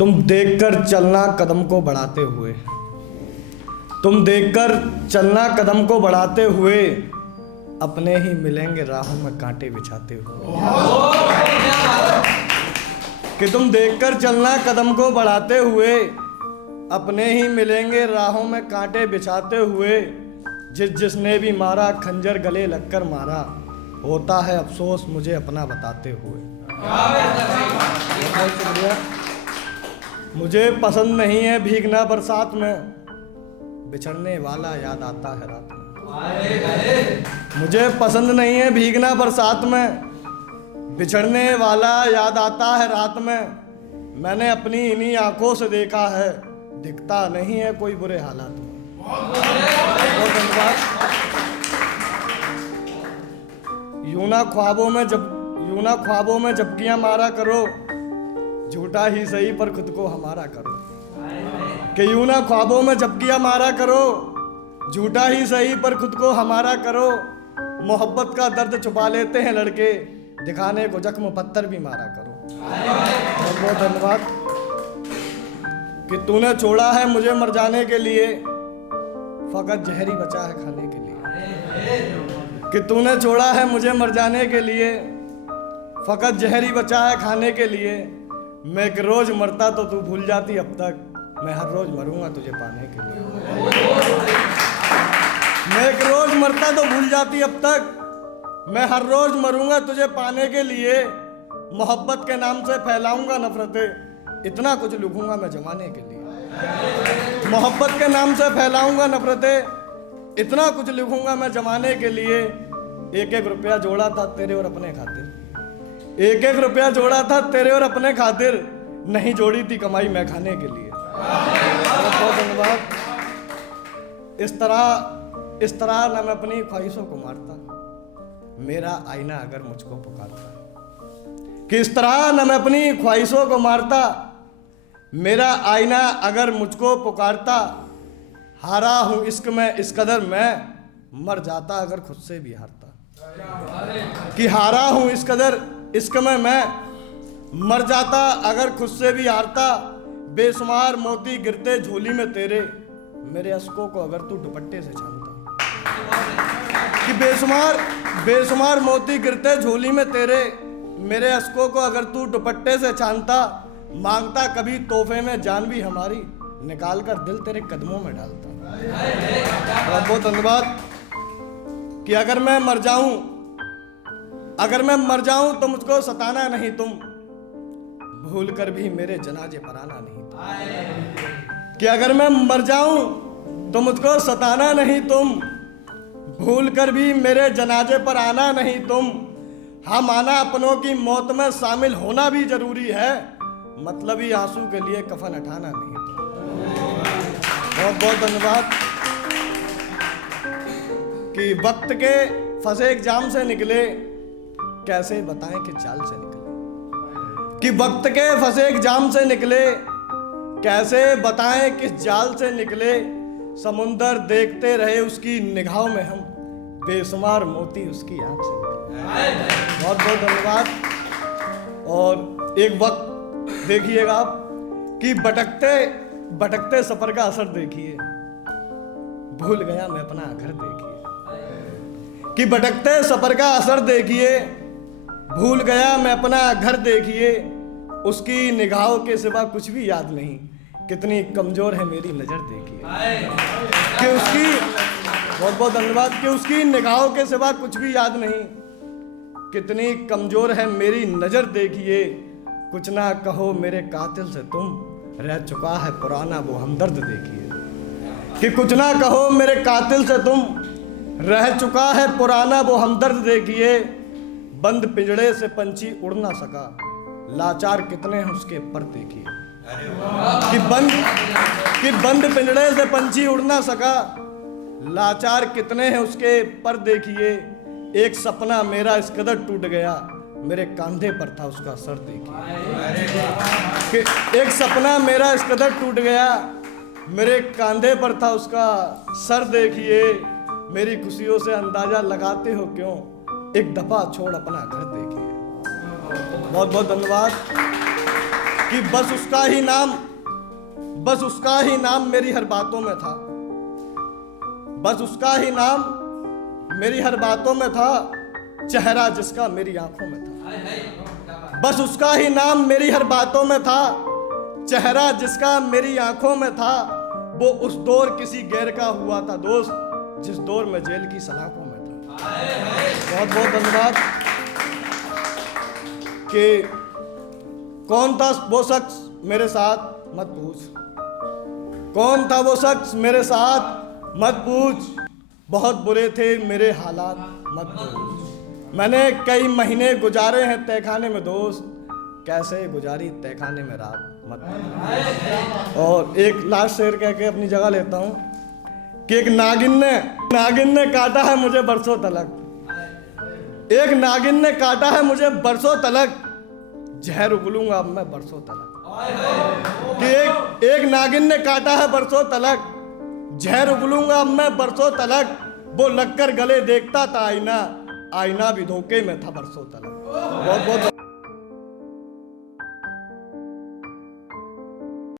तुम देखकर चलना कदम को बढ़ाते हुए, तुम देखकर चलना कदम को बढ़ाते हुए, अपने ही मिलेंगे राहों में कांटे बिछाते हुए। कि तुम देखकर चलना कदम को बढ़ाते हुए, अपने ही मिलेंगे राहों में कांटे बिछाते हुए। जिसने भी मारा खंजर गले लगकर मारा, होता है अफसोस मुझे अपना बताते हुए। बहुत शुक्रिया। मुझे पसंद नहीं है भीगना बरसात में, बिछड़ने वाला याद आता है रात में। मुझे पसंद नहीं है भीगना बरसात में, बिछड़ने वाला याद आता है रात में। मैंने अपनी इन्हीं आंखों से देखा है, दिखता नहीं है कोई बुरे हालात में। बहुत धन्यवाद। यूं ना ख्वाबों में झपकियां मारा करो, झूठा ही सही पर खुद को हमारा करो। कि यूं ना ख्वाबों में झपकियां मारा करो, झूठा ही सही पर खुद को हमारा करो। मोहब्बत का दर्द छुपा लेते हैं लड़के, दिखाने को जख्म पत्थर भी मारा करो। बहुत बहुत धन्यवाद। कि तूने छोड़ा है मुझे मर जाने के लिए, फकत जहरी बचा है खाने के लिए। कि तूने छोड़ा है मुझे मर जाने के लिए, फकत जहरी बचा है खाने के लिए। मैं एक रोज मरता तो तू भूल जाती अब तक, मैं हर रोज मरूंगा तुझे पाने के लिए। मैं एक रोज मरता तो भूल जाती अब तक, मैं हर रोज मरूंगा तुझे पाने के लिए। मोहब्बत के नाम से फैलाऊंगा नफरतें, इतना कुछ लिखूंगा मैं जमाने के लिए। मोहब्बत के नाम से फैलाऊंगा नफरतें, इतना कुछ लिखूंगा मैं जमाने के लिए। एक एक रुपया जोड़ा था तेरे और अपने खातिर, एक एक रुपया जोड़ा था तेरे और अपने खातिर, नहीं जोड़ी थी कमाई मैं खाने के लिए। बहुत बहुत धन्यवाद। इस तरह न मैं अपनी ख्वाहिशों को मारता, मेरा आईना अगर मुझको पुकारता। कि इस तरह न मैं अपनी ख्वाहिशों को मारता, मेरा आईना अगर मुझको पुकारता। हारा हूं इश्क में इस कदर मैं, मर जाता अगर खुद से भी हारता। कि हारा हूं इस कदर इश्क में मैं, मर जाता अगर खुद से भी हारता। बेशुमार मोती गिरते झोली में तेरे, मेरे अश्कों को अगर तू दुपट्टे से छानता। कि बेशुमार मोती गिरते झोली में तेरे, मेरे अश्कों को अगर तू दुपट्टे से छानता। मांगता कभी तोहफे में जान भी हमारी, निकाल कर दिल तेरे कदमों में डालता। बहुत बहुत धन्यवाद। कि अगर मैं मर जाऊं तो मुझको सताना नहीं तुम, भूल कर भी मेरे जनाजे पर आना नहीं तुम। कि अगर मैं मर जाऊं तो मुझको सताना नहीं तुम, भूल कर भी मेरे जनाजे पर आना नहीं तुम। हम आना अपनों की मौत में शामिल होना भी जरूरी है, मतलबी आंसू के लिए कफन हटाना नहीं तुम। बहुत बहुत धन्यवाद। कि वक्त के फंसे एक जाम से निकले, कैसे बताएं कि जाल से निकले। कि वक्त के फंसे एक जाम से निकले, कैसे बताएं किस जाल से निकले। समुंदर देखते रहे उसकी निगाहों में हम, बेशुमार मोती उसकी आंख से निकले। बहुत बहुत धन्यवाद। और एक वक्त देखिएगा आप कि भटकते सफर का असर देखिए, भूल गया मैं अपना घर देखिए। कि भटकते सफर का असर देखिए, भूल गया मैं अपना घर देखिए। उसकी निगाहों के सिवा कुछ भी याद नहीं, कितनी कमजोर है मेरी नजर देखिए। कि उसकी बहुत बहुत धन्यवाद। कि उसकी निगाहों के सिवा कुछ भी याद नहीं, कितनी कमजोर है मेरी नजर देखिए। कुछ ना कहो मेरे कातिल से तुम, रह चुका है पुराना वो हमदर्द देखिए। कि कुछ ना कहो मेरे कातिल से तुम, रह चुका है पुराना वो हमदर्द देखिए। बंद पिंजड़े से पंछी उड़ ना सका, लाचार कितने हैं उसके पर देखिए। कि बंद पिंजड़े से पंछी उड़ ना सका, लाचार कितने हैं उसके पर देखिए। एक सपना मेरा इस कदर टूट गया, मेरे कंधे पर था उसका सर देखिए। कि एक सपना मेरा इस कदर टूट गया, मेरे कंधे पर था उसका सर देखिए। मेरी खुशियों से अंदाजा लगाते हो क्यों, एक दफा छोड़ अपना घर देखिए। बहुत बहुत धन्यवाद। कि बस उसका ही नाम मेरी हर बातों में था, बस उसका ही नाम मेरी हर बातों में था, चेहरा जिसका मेरी आंखों में था। बस उसका ही नाम मेरी हर बातों में था, चेहरा जिसका मेरी आंखों में था। वो उस दौर किसी गैर का हुआ था दोस्त, जिस दौर में जेल की सलाखों में था। बहुत बहुत धन्यवाद। कि कौन था वो शख्स मेरे साथ मत पूछ, कौन था वो शख्स मेरे साथ मत पूछ, बहुत बुरे थे मेरे हालात मत पूछ। मैंने कई महीने गुजारे हैं तहखाने में दोस्त, कैसे गुजारी तहखाने में रात मत पूछ। और एक लास्ट शेर कह के अपनी जगह लेता हूँ कि एक नागिन ने काटा है मुझे बरसों तलक, एक नागिन ने काटा है मुझे बरसों तलक, जहर उगलूंगा अब मैं बरसों तलक। कि एक नागिन ने काटा है बरसों तलक, जहर उगलूंगा अब मैं बरसों तलक। वो लगकर गले देखता था आईना, आईना भी धोखे में था बरसों तलक। बहुत बहुत